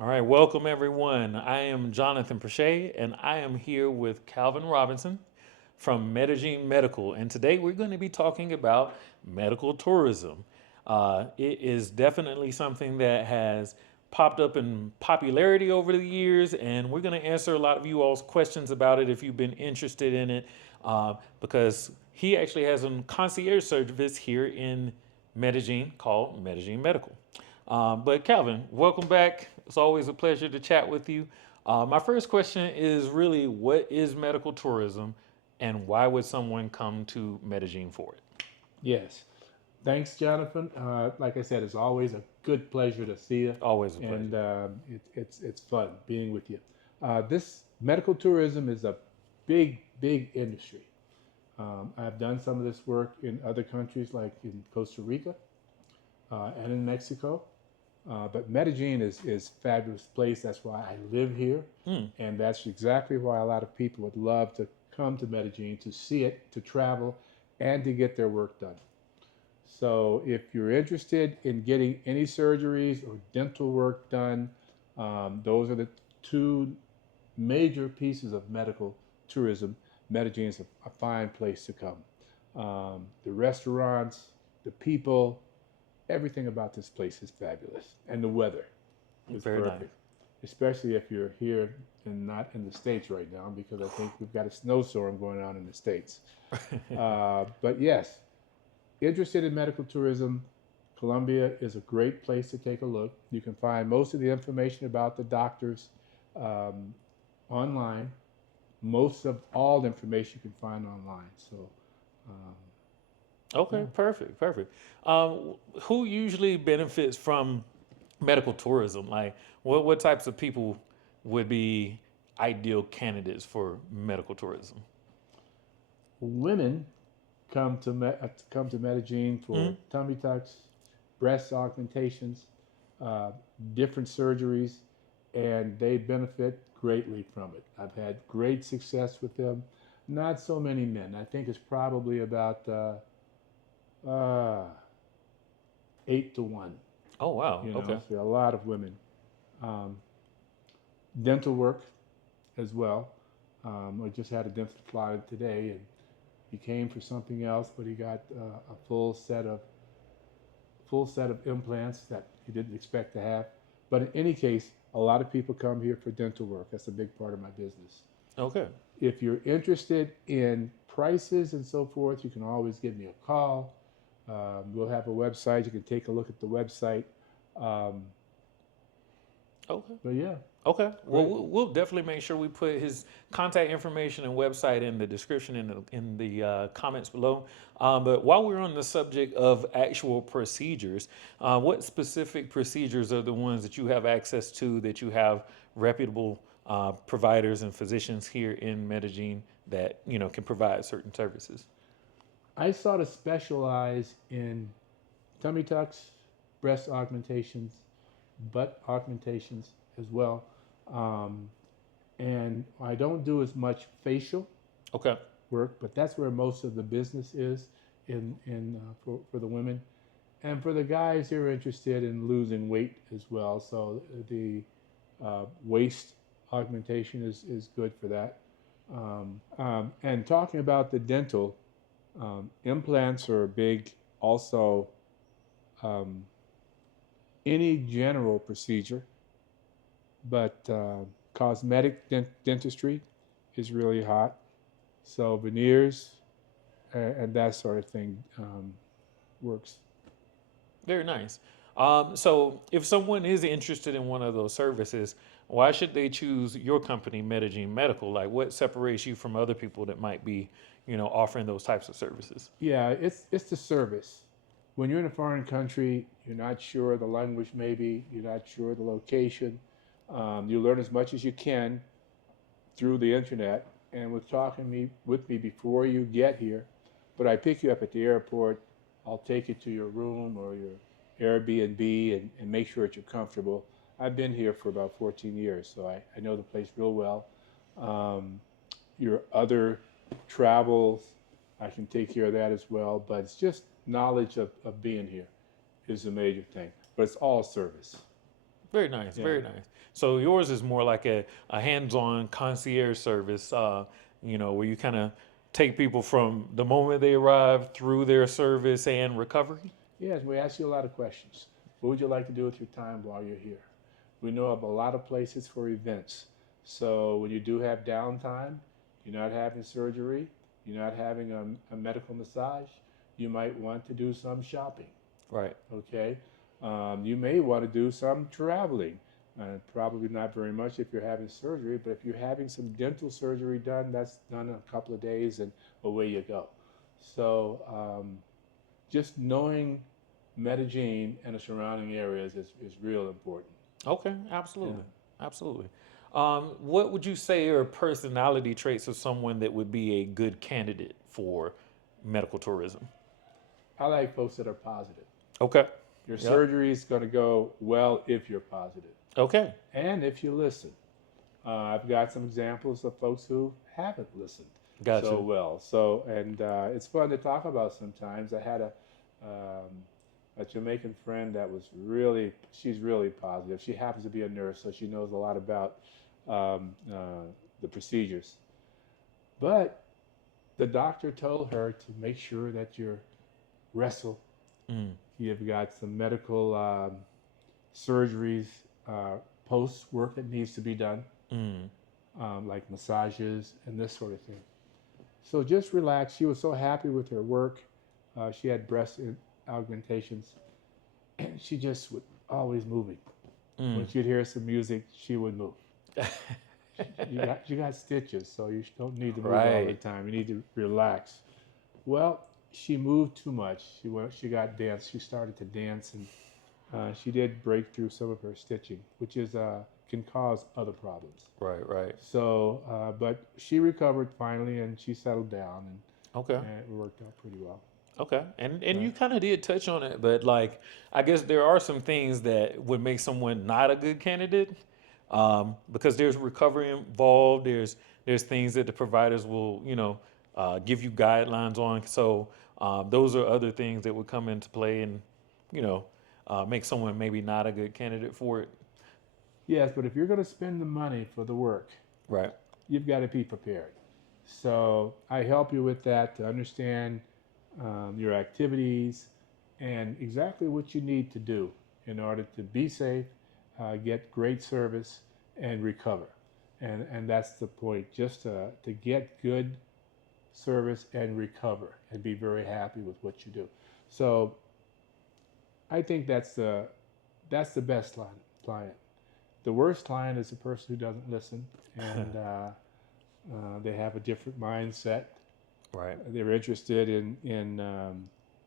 All right, welcome everyone. I am Jonathan Prochet, and I am here with Calvin Robinson from Medellin Medical. And today we're going to be talking about medical tourism. It is definitely something that has popped up in popularity over the years, and we're going to answer a lot of you all's questions about it if you've been interested in it, because he actually has a concierge service here in Medellin called Medellin Medical. But Calvin, welcome back. It's always a pleasure to chat with you. My first question is really, what is medical tourism, and why would someone come to Medellin for it? Yes. Thanks, Jonathan. Like I said, it's always a good pleasure to see you, Always a pleasure. and it's fun being with you. This medical tourism is a big industry. I've done some of this work in other countries, like in Costa Rica and in Mexico. But Medellin is a fabulous place. That's why I live here, Mm, and that's exactly why a lot of people would love to come to Medellin to see it, to travel, and to get their work done. So if you're interested in getting any surgeries or dental work done, those are the two major pieces of medical tourism. Medellin is a fine place to come. The restaurants, the people, everything about this place is fabulous, and the weather is very nice. perfect, especially if you're here and not in the States right now, because I think we've got a snowstorm going on in the States. But yes, interested in medical tourism, Colombia is a great place to take a look. You can find most of the information about the doctors um, online. Most of all the information you can find online. So, um, Okay, yeah. perfect, perfect. Who usually benefits from medical tourism? Like, what types of people would be ideal candidates for medical tourism? Women come to Medellin Mm, for tummy tucks, breast augmentations, uh, different surgeries, and they benefit greatly from it. I've had great success with them. Not so many men. I think it's probably about uh, 8 to 1. oh wow. Okay. So a lot of women. Um, Dental work as well. I just had a dentist fly today, and he came for something else, but he got a full set of implants that he didn't expect to have. But in any case, a lot of people come here for dental work. That's a big part of my business. Okay. If you're interested in prices and so forth, you can always give me a call. We'll have a website. You can take a look at the website. Um, Okay. but yeah, Okay. Well, great. we'll definitely make sure we put his contact information and website in the description in the comments below. But while we're on the subject of actual procedures, what specific procedures are the ones that you have access to that you have reputable providers and physicians here in Medellin that can provide certain services? I sort of specialize in tummy tucks, breast augmentations, butt augmentations as well. Um, and I don't do as much facial Okay. work, but that's where most of the business is for the women. And for the guys who are interested in losing weight as well. So the waist augmentation is good for that. And talking about the dental, implants are big. Also, um, any general procedure, but cosmetic dentistry is really hot. So veneers and that sort of thing works. Very nice. So, if someone is interested in one of those services, why should they choose your company, Medellin Medical? Like, what separates you from other people that might be, offering those types of services? Yeah, it's the service. When you're in a foreign country, you're not sure the language, maybe you're not sure the location. You learn as much as you can through the internet and with me before you get here. But I pick you up at the airport. I'll take you to your room or your Airbnb and make sure that you're comfortable. I've been here for about 14 years, so I know the place real well. Um, your other travels, I can take care of that as well. But it's just knowledge of being here is a major thing. But it's all service. Very nice, Yeah. very nice. So yours is more like a hands-on concierge service, where you kind of take people from the moment they arrive through their service and recovery. Yes, we ask you a lot of questions. What would you like to do with your time while you're here? We know of a lot of places for events. So when you do have downtime, you're not having surgery, you're not having a medical massage, you might want to do some shopping. Right. Okay. You may want to do some traveling. Probably not very much if you're having surgery, but if you're having some dental surgery done, that's done in a couple of days and away you go. So just knowing Medellin and the surrounding areas is real important. Okay, Yeah. absolutely. Absolutely. What would you say are personality traits of someone that would be a good candidate for medical tourism? I like folks that are positive. Okay. Your Yep. surgery is going to go well if you're positive Okay. and if you listen. I've got some examples of folks who haven't listened so Gotcha. well. So, and it's fun to talk about sometimes. I had a Jamaican friend that was really, she's really positive. She happens to be a nurse, so she knows a lot about the procedures. But the doctor told her to make sure that you wrestle. Mm, You've got some medical surgeries, post work that needs to be done, mm, like massages and this sort of thing. So just relax. She was so happy with her work. She had augmentations, and she just was always moving. mm. When she'd hear some music, she would move. You got stitches, so you don't need to move all the Right. time. You need to relax. Well, she moved too much. She got dance. She started to dance, and she did break through some of her stitching, which is can cause other problems. Right. Right. So, but she recovered finally, and she settled down, Okay. and it worked out pretty well. Okay. And you Right. kind of did touch on it, but like I guess there are some things that would make someone not a good candidate, because there's recovery involved. There's things that the providers will give you guidelines on. So those are other things that would come into play and you know make someone maybe not a good candidate for it. Yes, but if you're going to spend the money for the work, Right. you've got to be prepared. So I help you with that to understand your activities and exactly what you need to do in order to be safe, get great service, and recover. And that's the point, just to get good service and recover and be very happy with what you do. So I think that's the best client. The worst client is the person who doesn't listen and they have a different mindset. Right. They're interested in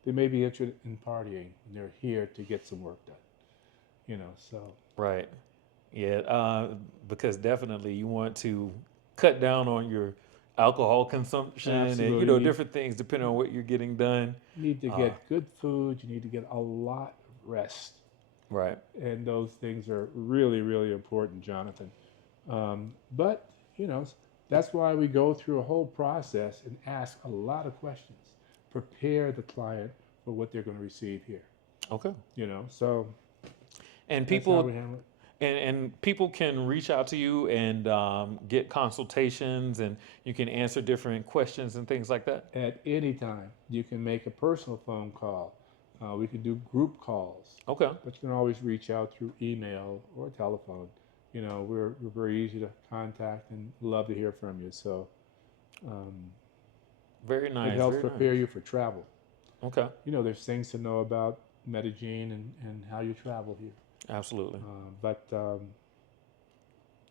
they may be interested in partying. And they're here to get some work done. So Right. Yeah, because definitely you want to cut down on your alcohol consumption and absolutely different things depending on what you're getting done. need to Uh, get good food. You need to get a lot of rest, right. and those things are really really important, Jonathan. But you know that's why we go through a whole process and ask a lot of questions. Prepare the client for what they're going to receive here. Okay. So And that's how people we handle it. and people can reach out to you and get consultations, and you can answer different questions and things like that. At any time. You can make a personal phone call. We can do group calls, Okay. but you can always reach out through email or telephone. We're very easy to contact and love to hear from you. So um, Very it nice. helps Very prepare nice. you for travel. Okay. There's things to know about Medellin and how you travel here. Absolutely. But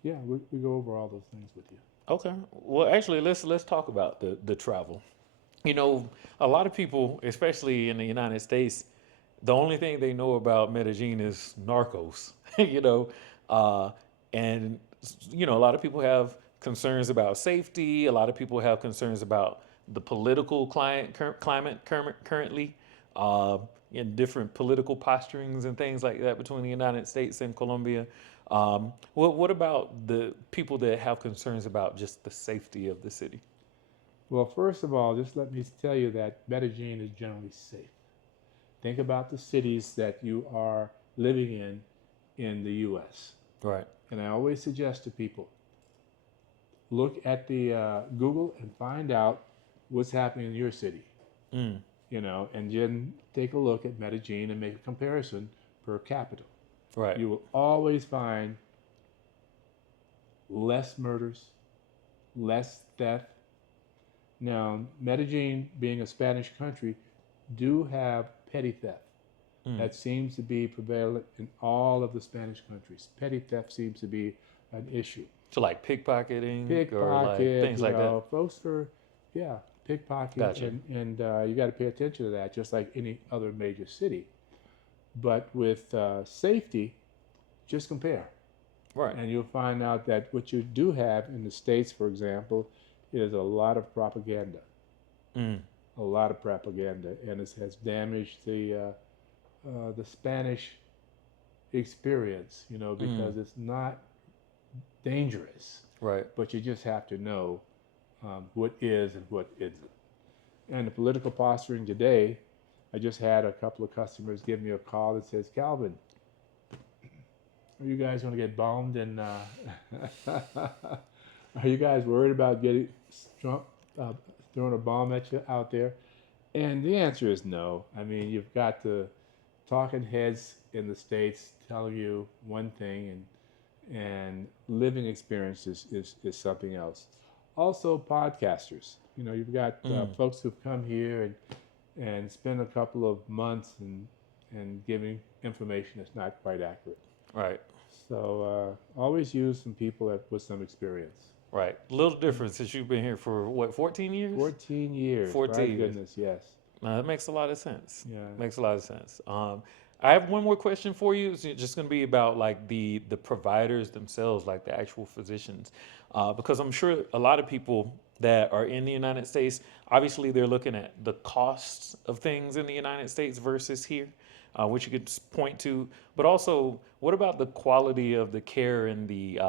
yeah, we go over all those things with you. Okay. Well, actually, let's talk about the travel. A lot of people, especially in the United States, the only thing they know about Medellin is narcos. you know, uh, and a lot of people have concerns about safety. A lot of people have concerns about the political climate currently, uh, in different political posturings and things like that between the United States and Colombia. What about the people that have concerns about just the safety of the city? Well, first of all, just let me tell you that Medellin is generally safe. Think about the cities that you are living in in the U.S. Right. And I always suggest to people, look at the Google and find out what's happening in your city, Mm. and then take a look at Medellin and make a comparison per capita. Right. You will always find less murders, less theft. Now, Medellin, being a Spanish country, do have petty theft. Mm. That seems to be prevalent in all of the Spanish countries. Petty theft seems to be an issue. So like pickpocketing or like Pickpocket, things like that. folks are, yeah, pickpocket, Gotcha. and you got to pay attention to that, just like any other major city. But with safety, just compare. Right. And you'll find out that what you do have in the States, for example, is a lot of propaganda. Mm. A lot of propaganda, and it has damaged the Spanish experience, because it's not dangerous, Right. but you just have to know what is and what isn't. And the political posturing today, I just had a couple of customers give me a call that says, Calvin, are you guys going to get bombed? And are you guys worried about getting Trump throwing a bomb at you out there? And the answer is no. I mean, you've got the talking heads in the States telling you one thing, and living experience is something else. Also, podcasters. You've got folks who've come here and spend a couple of months and giving information that's not quite accurate. Right. So always use some people with some experience. Right. Little difference since you've been here for what, 14 years? 14 years. 14 My years. goodness, yes. That makes a lot of sense. Yeah. Makes a lot of sense. I have one more question for you. It's just going to be about like the providers themselves, like the actual physicians, because I'm sure a lot of people that are in the United States, obviously they're looking at the costs of things in the United States versus here, which you could point to. But also, what about the quality of the care and the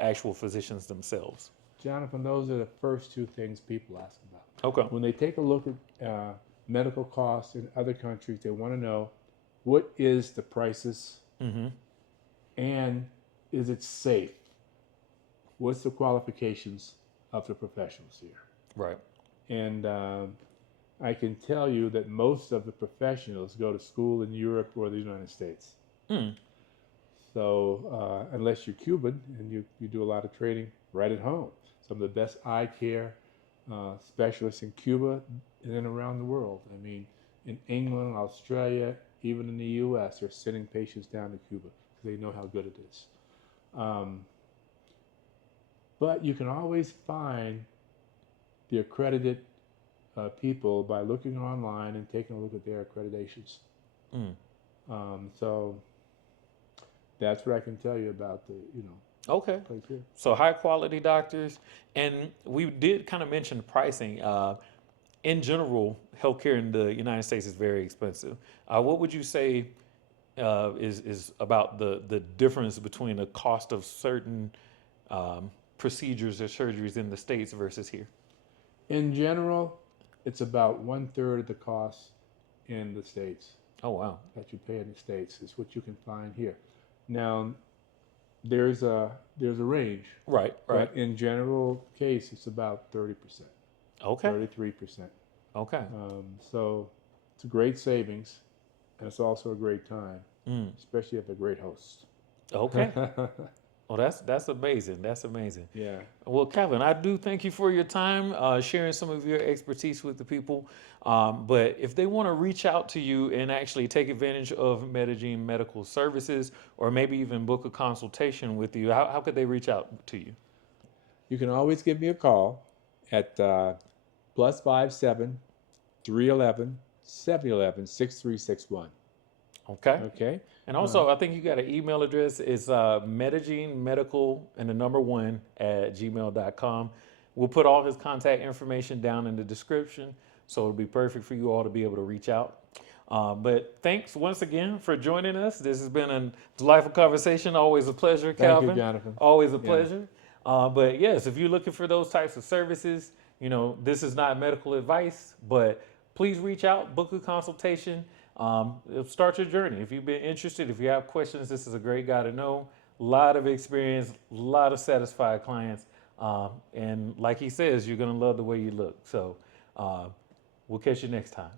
actual physicians themselves? Jonathan, those are the first two things people ask about. Okay. When they take a look at medical costs in other countries, they want to know, what is the prices, Mm-hmm. and is it safe? What's the qualifications of the professionals here? Right. And I can tell you that most of the professionals go to school in Europe or the United States. Mm. So unless you're Cuban and you do a lot of training right at home, some of the best eye care specialists in Cuba and around the world. I mean, in England, Australia, even in the U.S., they're sending patients down to Cuba because they know how good it is. But you can always find the accredited people by looking online and taking a look at their accreditations. Mm. So that's what I can tell you about the Okay. place here. So high quality doctors, and we did kind of mention pricing. In general, healthcare in the United States is very expensive. What would you say is about the difference between the cost of certain procedures or surgeries in the States versus here? In general, it's about 1/3 of the cost in the States Oh, wow. that you pay in the States is what you can find here. Now, there's a range, Right, right. but in general case, it's about 30%, Okay, 33%. okay. So it's a great savings, and it's also a great time, Mm. especially if a great host. Okay. Well, that's amazing. That's amazing. Yeah. Well, Kevin, I do thank you for your time, sharing some of your expertise with the people. But if they want to reach out to you and actually take advantage of Medellin Medical Services, or maybe even book a consultation with you, how could they reach out to you? You can always give me a call at +57 311 711 6361. Okay. Okay. And also, I think you got an email address. It's Medellin Medical and the number 1 at gmail.com. We'll put all his contact information down in the description, so it'll be perfect for you all to be able to reach out. But thanks once again for joining us. This has been a delightful conversation. Always a pleasure, Calvin. Thank you, Jonathan. Always a Yeah. pleasure. But yes, if you're looking for those types of services, this is not medical advice, but please reach out, book a consultation. Start your journey. If you've been interested, if you have questions, this is a great guy to know. A lot of experience, a lot of satisfied clients. And like he says, you're going to love the way you look. So we'll catch you next time.